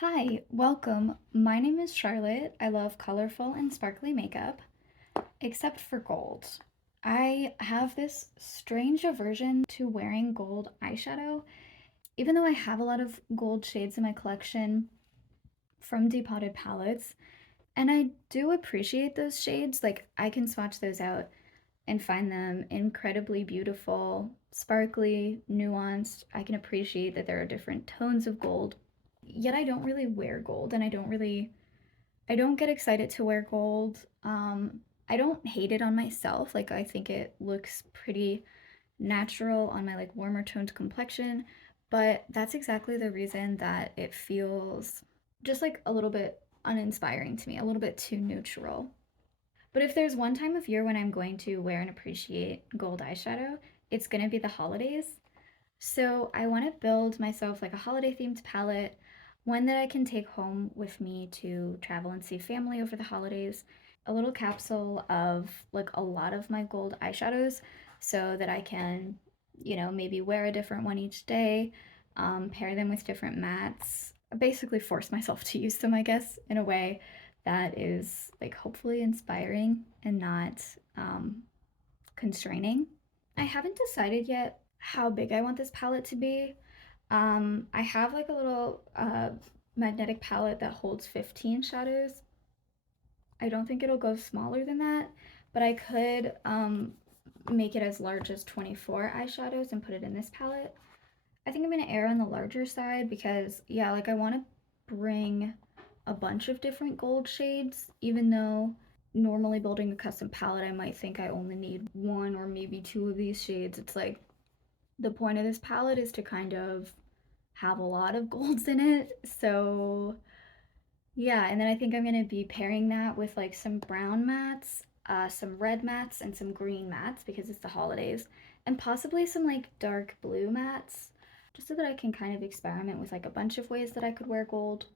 Hi, welcome. My name is Charlotte. I love colorful and sparkly makeup, except for gold. I have this strange aversion to wearing gold eyeshadow. Even though I have a lot of gold shades in my collection from depotted palettes, and I do appreciate those shades, like I can swatch those out and find them incredibly beautiful, sparkly, nuanced. I can appreciate that there are different tones of gold. Yet I don't really wear gold and I don't get excited to wear gold. I don't hate it on myself. Like I think it looks pretty natural on my like warmer toned complexion, but that's exactly the reason that it feels just like a little bit uninspiring to me, a little bit too neutral. But if there's one time of year when I'm going to wear and appreciate gold eyeshadow, it's going to be the holidays. So I want to build myself like a holiday themed palette, one that I can take home with me to travel and see family over the holidays. A little capsule of like a lot of my gold eyeshadows so that I can, maybe wear a different one each day, pair them with different mattes, basically force myself to use them, I guess, in a way that is like hopefully inspiring and not constraining. I haven't decided yet how big I want this palette to be. I have like a little magnetic palette that holds 15 shadows. I don't think it'll go smaller than that, but I could make it as large as 24 eyeshadows and put it in this palette. I think I'm gonna err on the larger side because, yeah, like I want to bring a bunch of different gold shades, even though normally building a custom palette, I might think I only need one or maybe two of these shades. It's like the point of this palette is to kind of have a lot of golds in it. So yeah, and then I think I'm gonna be pairing that with like some brown mattes, some red mattes, and some green mattes because it's the holidays, and possibly some like dark blue mattes, just so that I can kind of experiment with like a bunch of ways that I could wear gold.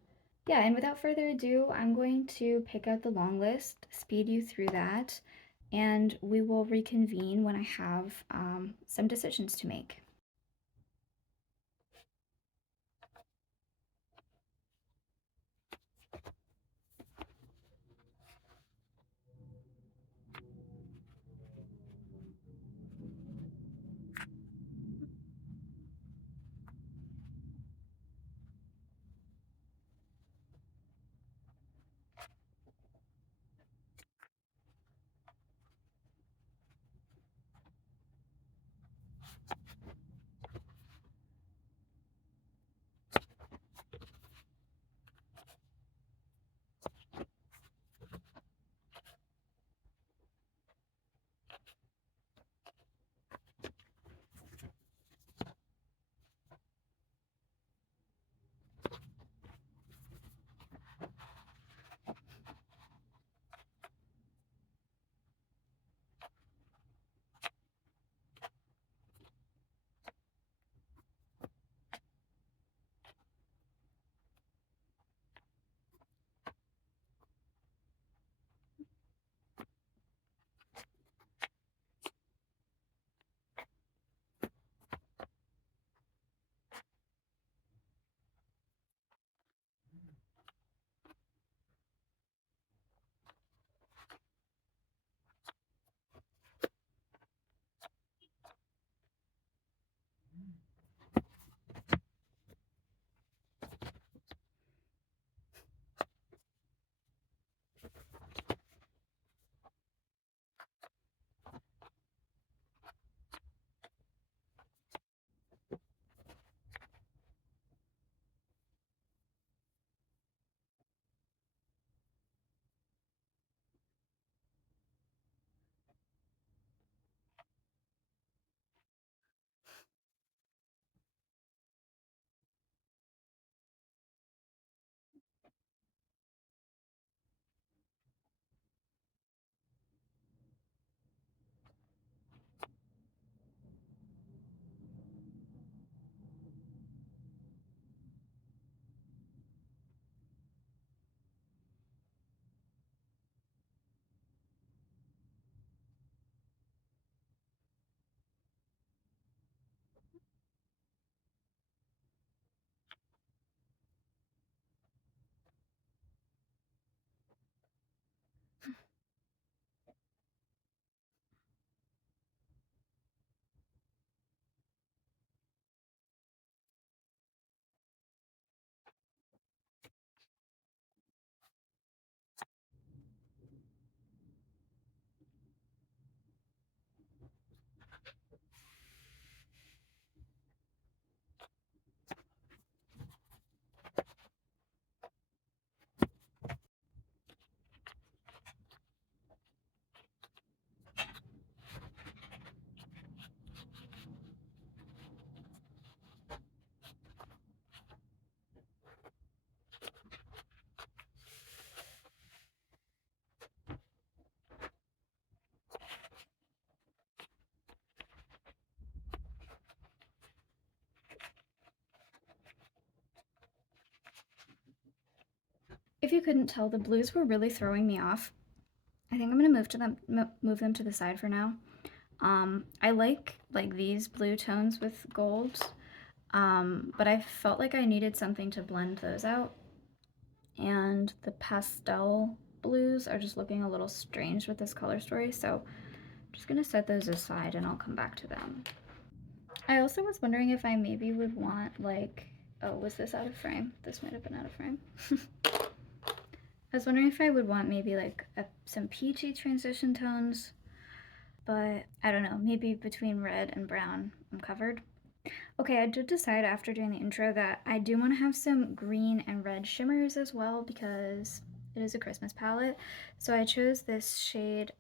Yeah, and without further ado, I'm going to pick out the long list, speed you through that, and we will reconvene when I have some decisions to make. If you couldn't tell, the blues were really throwing me off. I think I'm gonna move them to the side for now. I like these blue tones with gold, but I felt like I needed something to blend those out. And the pastel blues are just looking a little strange with this color story, so I'm just gonna set those aside and I'll come back to them. I also was wondering if I maybe would want like, oh, was this out of frame? This might have been out of frame. I was wondering if I would want maybe like some peachy transition tones, but I don't know, maybe between red and brown I'm covered. Okay, I did decide after doing the intro that I do want to have some green and red shimmers as well because it is a Christmas palette. So I chose this shade,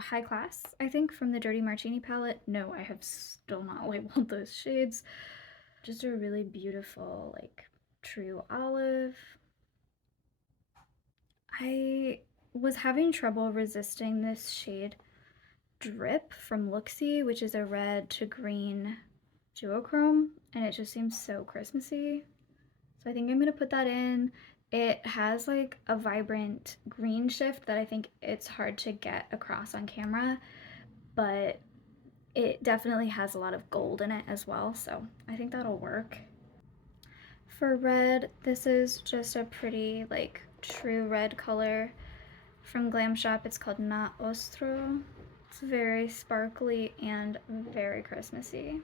High Class, I think, from the Dirty Martini palette. No, I have still not labeled those shades. Just a really beautiful, like, true olive. I was having trouble resisting this shade Drip from Looxi, which is a red to green duochrome, and it just seems so Christmassy. So I think I'm gonna put that in. It has like a vibrant green shift that I think it's hard to get across on camera, but it definitely has a lot of gold in it as well, so I think that'll work. For red, this is just a pretty like true red color from Glam Shop. It's called Not Ostro. It's very sparkly and very Christmassy.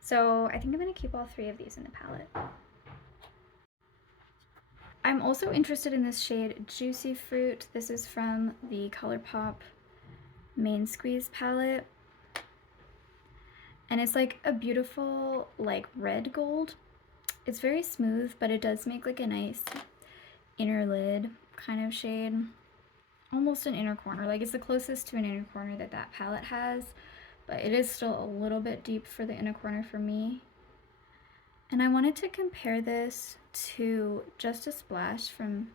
So I think I'm gonna keep all three of these in the palette. I'm also interested in this shade Juicy Fruit. This is from the ColourPop Main Squeeze palette. And it's like a beautiful like red gold. It's very smooth, but it does make like a nice inner lid kind of shade. Almost an inner corner, like it's the closest to an inner corner that that palette has, but it is still a little bit deep for the inner corner for me. And I wanted to compare this to Just a Splash from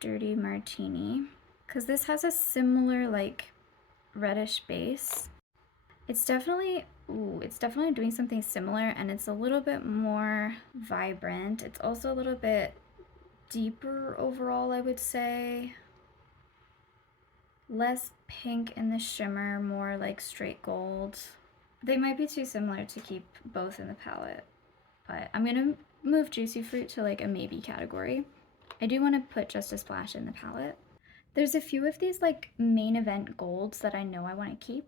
Dirty Martini, because this has a similar like reddish base. It's definitely doing something similar, and it's a little bit more vibrant. It's also a little bit deeper overall, I would say. Less pink in the shimmer, more like straight gold. They might be too similar to keep both in the palette, but I'm gonna move Juicy Fruit to like a maybe category. I do want to put Just a Splash in the palette. There's a few of these like main event golds that I know I want to keep.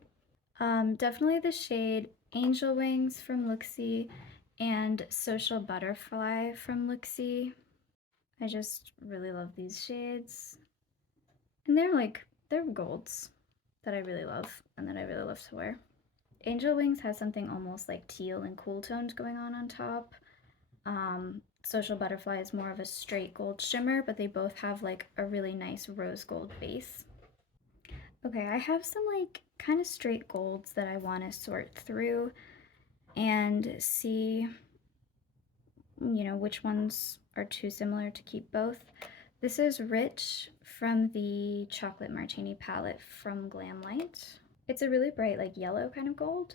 Definitely the shade Angel Wings from Looxi and Social Butterfly from Looxi. I just really love these shades. And they're golds that I really love and that I really love to wear. Angel Wings has something almost like teal and cool tones going on top. Social Butterfly is more of a straight gold shimmer, but they both have like a really nice rose gold base. Okay, I have some like kind of straight golds that I want to sort through and see, you know, which ones are too similar to keep both. This is Rich from the Chocolate Martini palette from Glamlite. It's a really bright like yellow kind of gold.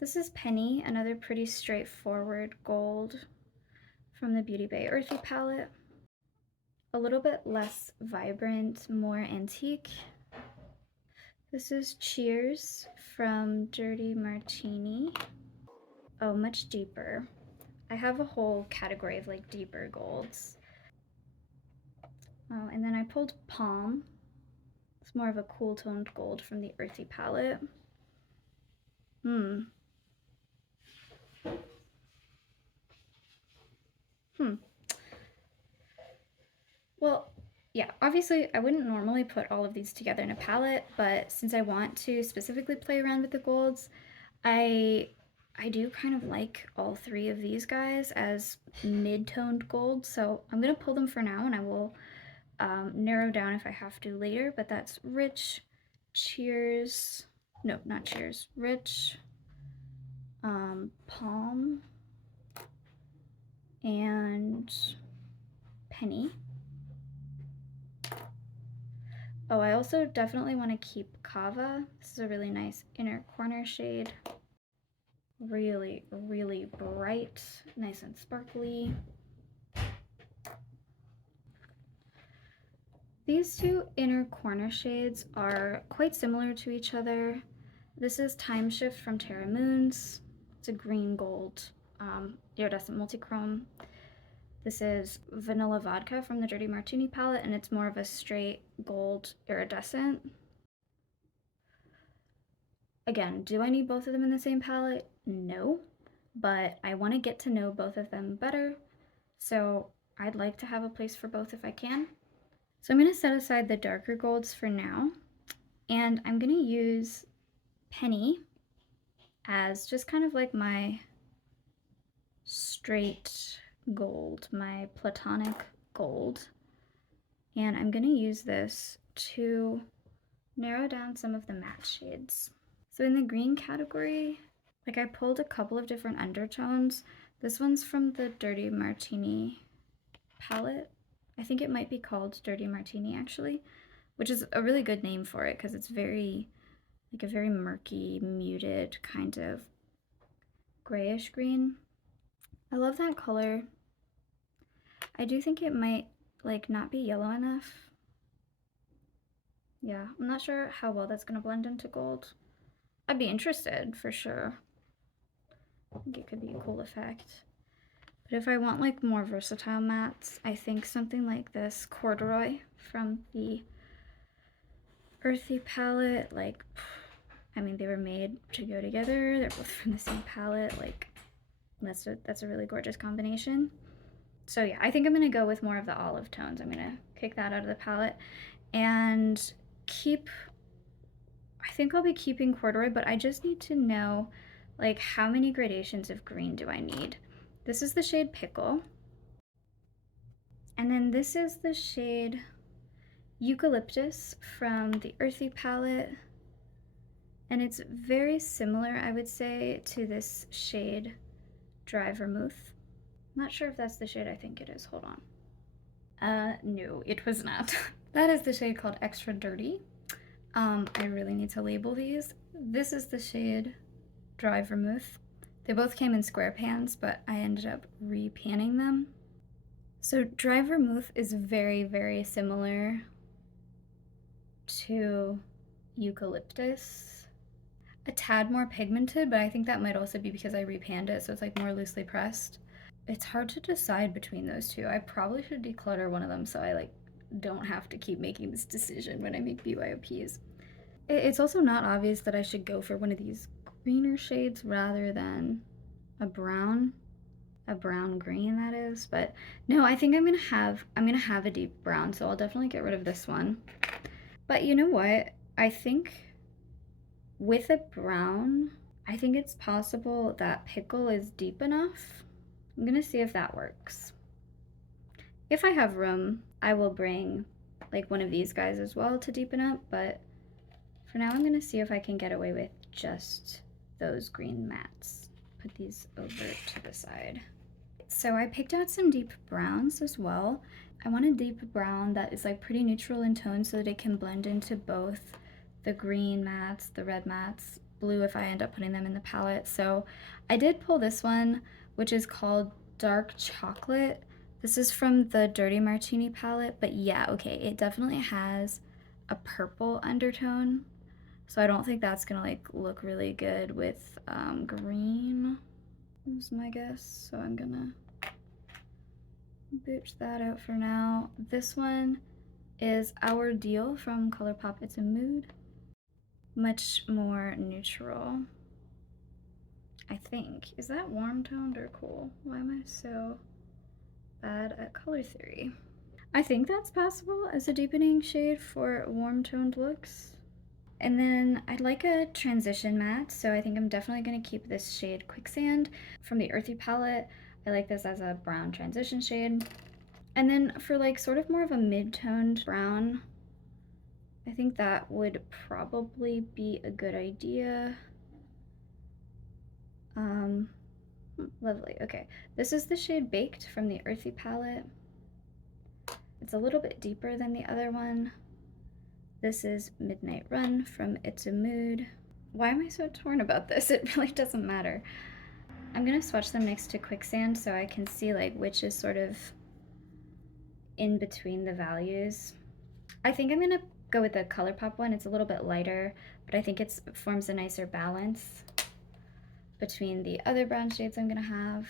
This is Penny, another pretty straightforward gold from the Beauty Bay Earthy palette. A little bit less vibrant, more antique. This is Cheers from Dirty Martini. Oh, much deeper. I have a whole category of like deeper golds. Oh, and then I pulled Palm. It's more of a cool toned gold from the Earthy palette. Well, yeah, obviously I wouldn't normally put all of these together in a palette, but since I want to specifically play around with the golds, I do kind of like all three of these guys as mid-toned gold, so I'm gonna pull them for now and I will narrow down if I have to later, but that's Rich, Cheers, no, not Cheers, Rich, Palm, and Penny. Oh, I also definitely want to keep Cava. This is a really nice inner corner shade. really, really bright, nice and sparkly. These two inner corner shades are quite similar to each other. This is Timeshift from Terra Moons. It's a green gold iridescent multichrome. This is Vanilla Vodka from the Dirty Martini palette, and it's more of a straight gold iridescent. Again, do I need both of them in the same palette? No, but I want to get to know both of them better, so I'd like to have a place for both if I can. So I'm going to set aside the darker golds for now, and I'm going to use Penny as just kind of like my straight gold, my platonic gold. And I'm going to use this to narrow down some of the matte shades. So in the green category, like I pulled a couple of different undertones. This one's from the Dirty Martini palette. I think it might be called Dirty Martini actually, which is a really good name for it because it's very, like a very murky, muted kind of grayish green. I love that color. I do think it might like not be yellow enough. Yeah, I'm not sure how well that's gonna blend into gold. I'd be interested for sure. I think it could be a cool effect. But if I want like more versatile mattes, I think something like this Corduroy from the Earthy palette, like, I mean, they were made to go together. They're both from the same palette. Like, that's a really gorgeous combination. So yeah, I think I'm gonna go with more of the olive tones. I'm gonna kick that out of the palette and I think I'll be keeping Corduroy, but I just need to know like how many gradations of green do I need? This is the shade Pickle. And then this is the shade Eucalyptus from the Earthy palette. And it's very similar, I would say, to this shade Dry Vermouth. I'm not sure if that's the shade I think it is. Hold on. No, it was not. That is the shade called Extra Dirty. I really need to label these. This is the shade Dry Vermouth. They both came in square pans, but I ended up repanning them. So Dry Vermouth is very, very similar to Eucalyptus. A tad more pigmented, but I think that might also be because I repanned it, so it's like more loosely pressed. It's hard to decide between those two. I probably should declutter one of them so I like don't have to keep making this decision when I make BYOPs. It's also not obvious that I should go for one of these greener shades rather than a brown green, that is. But no, I think I'm gonna have a deep brown, so I'll definitely get rid of this one. But you know what? I think with a brown, I think it's possible that Pickle is deep enough. I'm gonna see if that works. If I have room, I will bring like one of these guys as well to deepen up, but for now I'm gonna see if I can get away with just those green mattes. Put these over to the side. So I picked out some deep browns as well. I want a deep brown that is like pretty neutral in tone so that it can blend into both the green mattes, the red mattes, blue if I end up putting them in the palette. So I did pull this one, which is called Dark Chocolate. This is from the Dirty Martini palette, but yeah, okay, it definitely has a purple undertone. So I don't think that's gonna like look really good with green, is my guess. So I'm gonna booch that out for now. This one is Our Deal from ColourPop It's a Mood. Much more neutral, I think. Is that warm toned or cool? Why am I so bad at color theory? I think that's passable as a deepening shade for warm toned looks. And then I'd like a transition matte, so I think I'm definitely going to keep this shade Quicksand from the Earthy palette. I like this as a brown transition shade. And then for like sort of more of a mid-toned brown, I think that would probably be a good idea. Lovely. Okay, this is the shade Baked from the Earthy palette. It's a little bit deeper than the other one. This is Midnight Run from It's a Mood. Why am I so torn about this? It really doesn't matter. I'm gonna swatch them next to Quicksand so I can see like which is sort of in between the values. I think I'm gonna go with the ColourPop one. It's a little bit lighter, but I think it forms a nicer balance between the other brown shades I'm gonna have.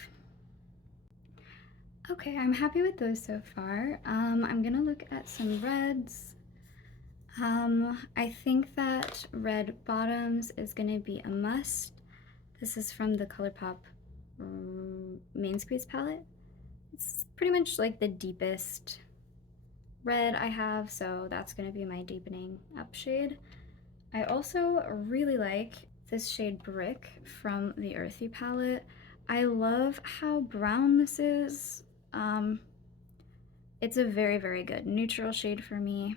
Okay, I'm happy with those so far. I'm gonna look at some reds. I think that red bottoms is gonna be a must. This is from the ColourPop Main Squeeze palette. It's pretty much like the deepest red I have, so that's gonna be my deepening up shade. I also really like this shade Brick from the Earthy palette. I love how brown this is. It's a very, very good neutral shade for me.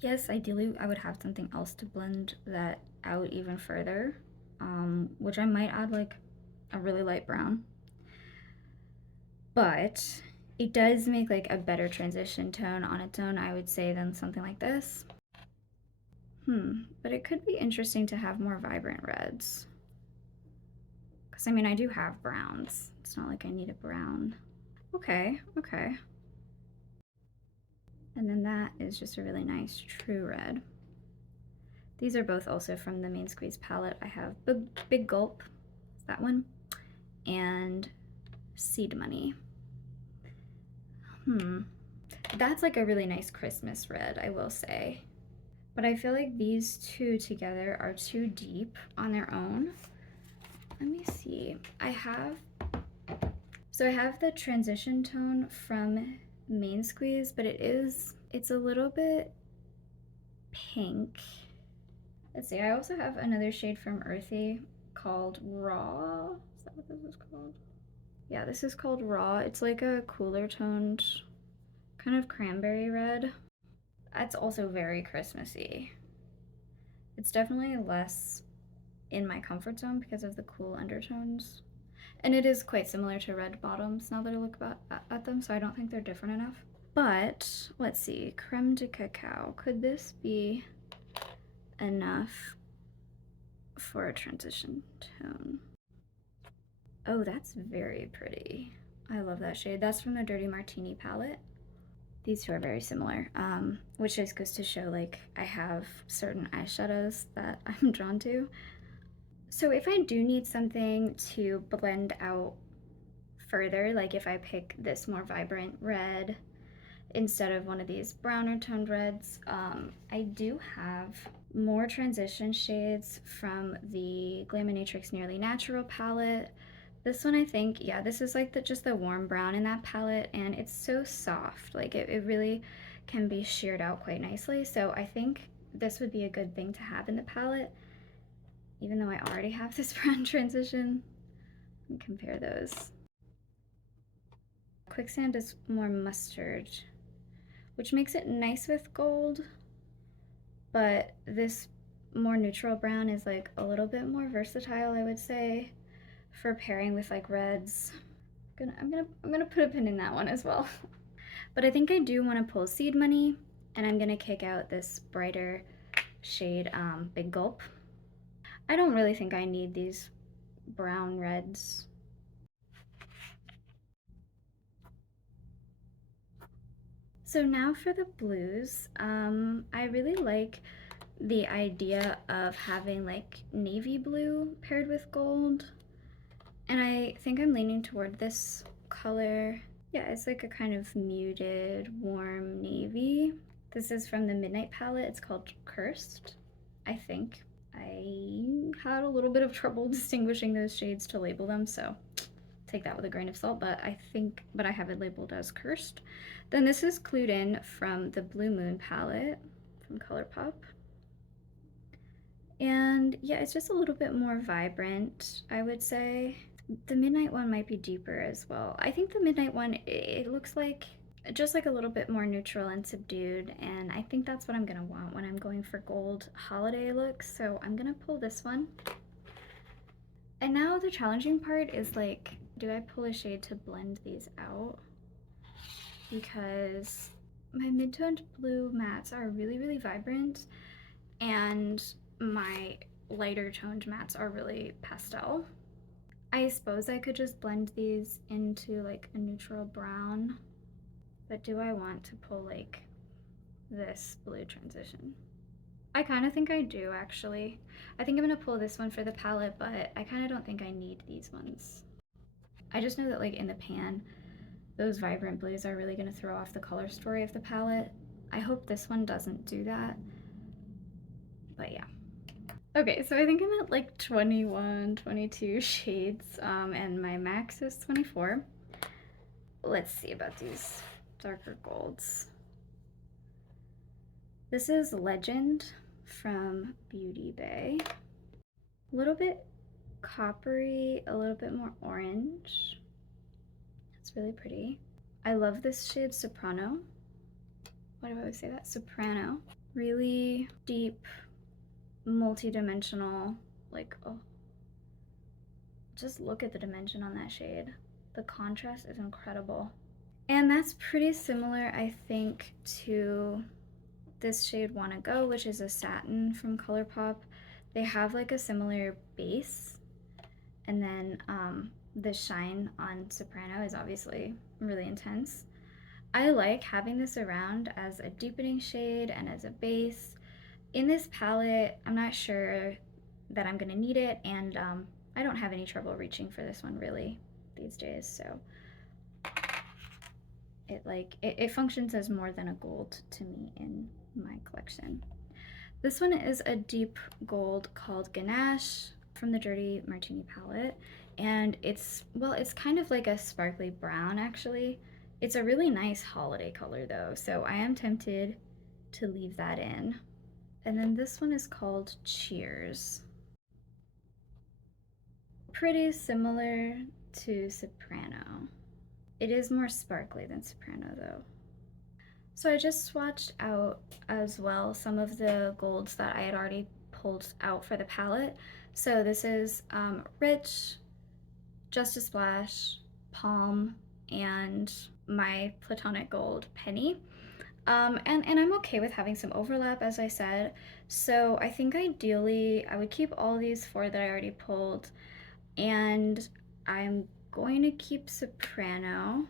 Yes, ideally I would have something else to blend that out even further, which I might add like a really light brown. But it does make like a better transition tone on its own, I would say, than something like this. But it could be interesting to have more vibrant reds. Because I mean, I do have browns. It's not like I need a brown. Okay, okay. And then that is just a really nice true red. These are both also from the Main Squeeze palette. I have Big Gulp, that one, and Seed Money. That's like a really nice Christmas red, I will say. But I feel like these two together are too deep on their own. Let me see. I have the transition tone from Main Squeeze, but it's a little bit pink. Let's see, I also have another shade from Earthy called Raw. Is that what this is called? Yeah, this is called Raw. It's like a cooler toned kind of cranberry red. That's also very Christmassy. It's definitely less in my comfort zone because of the cool undertones. And it is quite similar to red bottoms now that I look at them, so I don't think they're different enough. But let's see, Creme de Cacao. Could this be enough for a transition tone? Oh, that's very pretty. I love that shade. That's from the Dirty Martini palette. These two are very similar, which just goes to show like I have certain eyeshadows that I'm drawn to. So if I do need something to blend out further, like if I pick this more vibrant red instead of one of these browner toned reds, I do have more transition shades from the Glaminatrix Nearly Natural palette. This one, I think, yeah, this is like just the warm brown in that palette, and it's so soft. Like it really can be sheared out quite nicely. So I think this would be a good thing to have in the palette, even though I already have this brown transition. Let me compare those. Quicksand is more mustard, which makes it nice with gold, but this more neutral brown is like a little bit more versatile, I would say, for pairing with like reds. I'm gonna put a pin in that one as well. But I think I do want to pull Seed Money, and I'm gonna kick out this brighter shade, Big Gulp. I don't really think I need these brown reds. So now for the blues, I really like the idea of having like navy blue paired with gold. And I think I'm leaning toward this color. Yeah, it's like a kind of muted, warm navy. This is from the Midnight palette. It's called Cursed, I think. I had a little bit of trouble distinguishing those shades to label them, so take that with a grain of salt, but I have it labeled as Cursed. Then this is Clued In from the Blue Moon palette from ColourPop. And yeah, it's just a little bit more vibrant, I would say. The Midnight one might be deeper as well. I think the Midnight one, it looks like just like a little bit more neutral and subdued, and I think that's what I'm gonna want when I'm going for gold holiday looks, so I'm gonna pull this one. And now the challenging part is like, do I pull a shade to blend these out? Because my mid-toned blue mattes are really, really vibrant, and my lighter toned mattes are really pastel. I suppose I could just blend these into like a neutral brown, but do I want to pull like this blue transition? I kind of think I do actually. I think I'm gonna pull this one for the palette, but I kind of don't think I need these ones. I just know that like in the pan, those vibrant blues are really gonna throw off the color story of the palette. I hope this one doesn't do that, but yeah. Okay, so I think I'm at like 21, 22 shades, and my max is 24. Let's see about these darker golds. This is Legend from Beauty Bay. A little bit coppery, a little bit more orange. It's really pretty. I love this shade Soprano. Why do I always say that? Soprano. Really deep, multi-dimensional, like, oh. Just look at the dimension on that shade. The contrast is incredible. And that's pretty similar, I think, to this shade Wanna Go, which is a satin from ColourPop. They have like a similar base, and then the shine on Soprano is obviously really intense. I like having this around as a deepening shade and as a base. In this palette, I'm not sure that I'm gonna need it, and I don't have any trouble reaching for this one really these days, so it functions as more than a gold to me in my collection. This one is a deep gold called Ganache from the Dirty Martini palette, and it's, well, it's kind of like a sparkly brown actually. It's a really nice holiday color though, so I am tempted to leave that in. And then this one is called Cheers. Pretty similar to Soprano. It is more sparkly than Soprano though. So I just swatched out as well some of the golds that I had already pulled out for the palette. So this is Rich, Just a Splash, Palm, and my Platonic Gold Penny. And I'm okay with having some overlap, as I said. So I think ideally I would keep all these four that I already pulled, and I'm going to keep Soprano.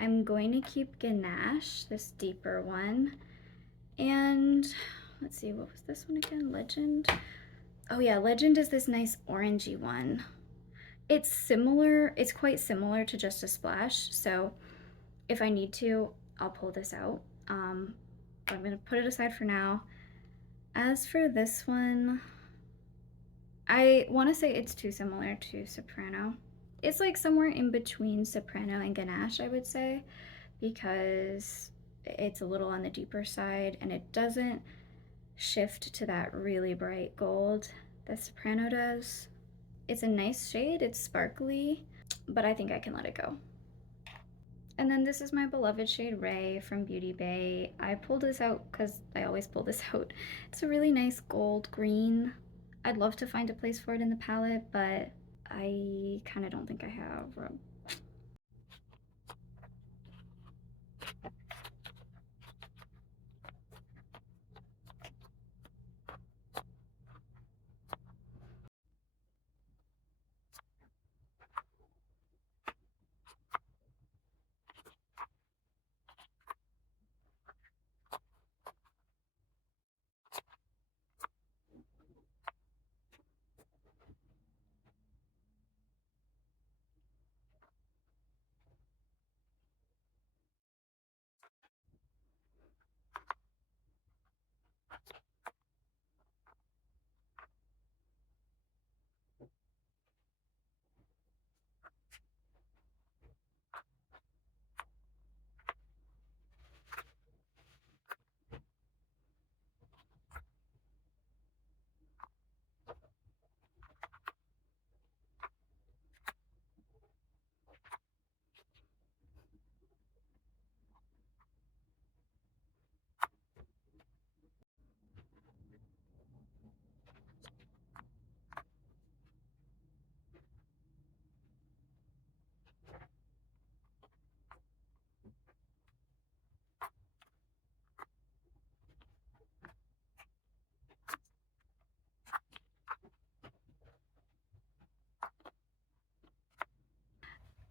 I'm going to keep Ganache, this deeper one. And let's see, what was this one again? Legend? Oh yeah, Legend is this nice orangey one. It's similar, it's quite similar to Just a Splash, so if I need to, I'll pull this out. But I'm gonna put it aside for now. As for this one, I wanna say it's too similar to Soprano. It's like somewhere in between Soprano and Ganache, I would say, because it's a little on the deeper side and it doesn't shift to that really bright gold that Soprano does. It's a nice shade, it's sparkly, but I think I can let it go. And then this is my beloved shade Ray from Beauty Bay. I pulled this out because I always pull this out. It's a really nice gold green. I'd love to find a place for it in the palette, but I kind of don't think I have.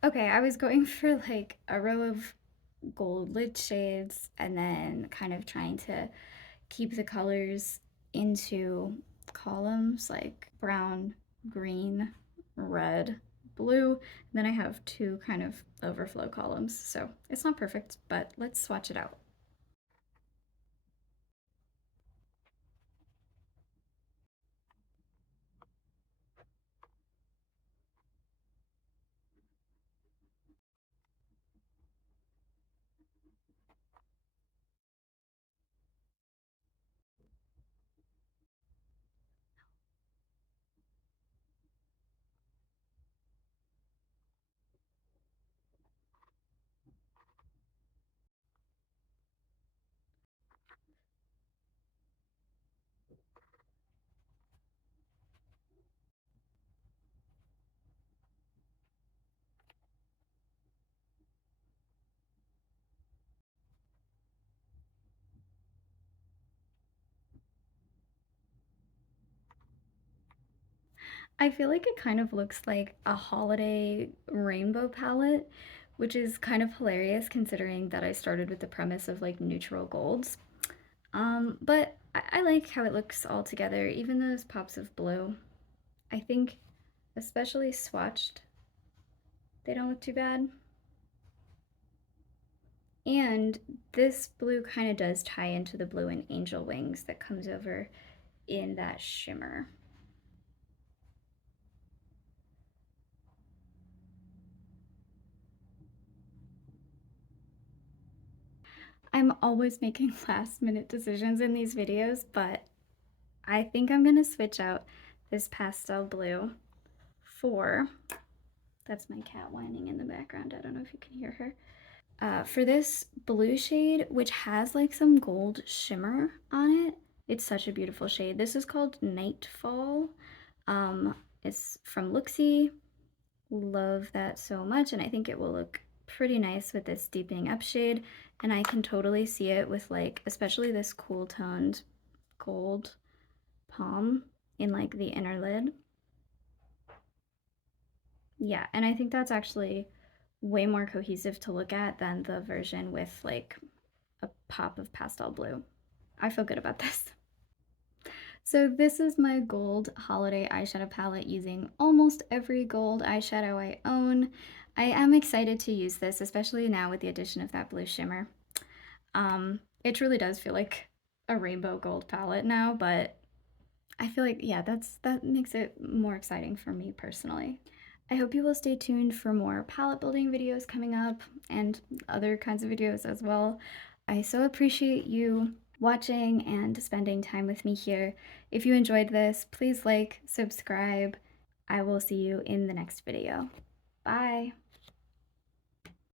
Okay, I was going for like a row of gold lid shades and then kind of trying to keep the colors into columns like brown, green, red, blue. Then I have two kind of overflow columns. So it's not perfect, but let's swatch it out. I feel like it kind of looks like a holiday rainbow palette, which is kind of hilarious considering that I started with the premise of like neutral golds. But I like how it looks all together, even those pops of blue. I think, especially swatched, they don't look too bad. And this blue kind of does tie into the blue in Angel Wings that comes over in that shimmer. I'm always making last minute decisions in these videos, but I think I'm gonna switch out this pastel blue for, that's my cat whining in the background. I don't know if you can hear her. For this blue shade, which has like some gold shimmer on it, it's such a beautiful shade. This is called Nightfall. It's from Looxi. Love that so much, and I think it will look pretty nice with this deepening up shade, and I can totally see it with like, especially this cool toned gold palm in like the inner lid. Yeah, and I think that's actually way more cohesive to look at than the version with like a pop of pastel blue. I feel good about this. So this is my gold holiday eyeshadow palette using almost every gold eyeshadow I own. I am excited to use this, especially now with the addition of that blue shimmer. It truly does feel like a rainbow gold palette now, but I feel like, yeah, that makes it more exciting for me personally. I hope you will stay tuned for more palette building videos coming up and other kinds of videos as well. I so appreciate you watching and spending time with me here. If you enjoyed this, please like, subscribe. I will see you in the next video. Bye!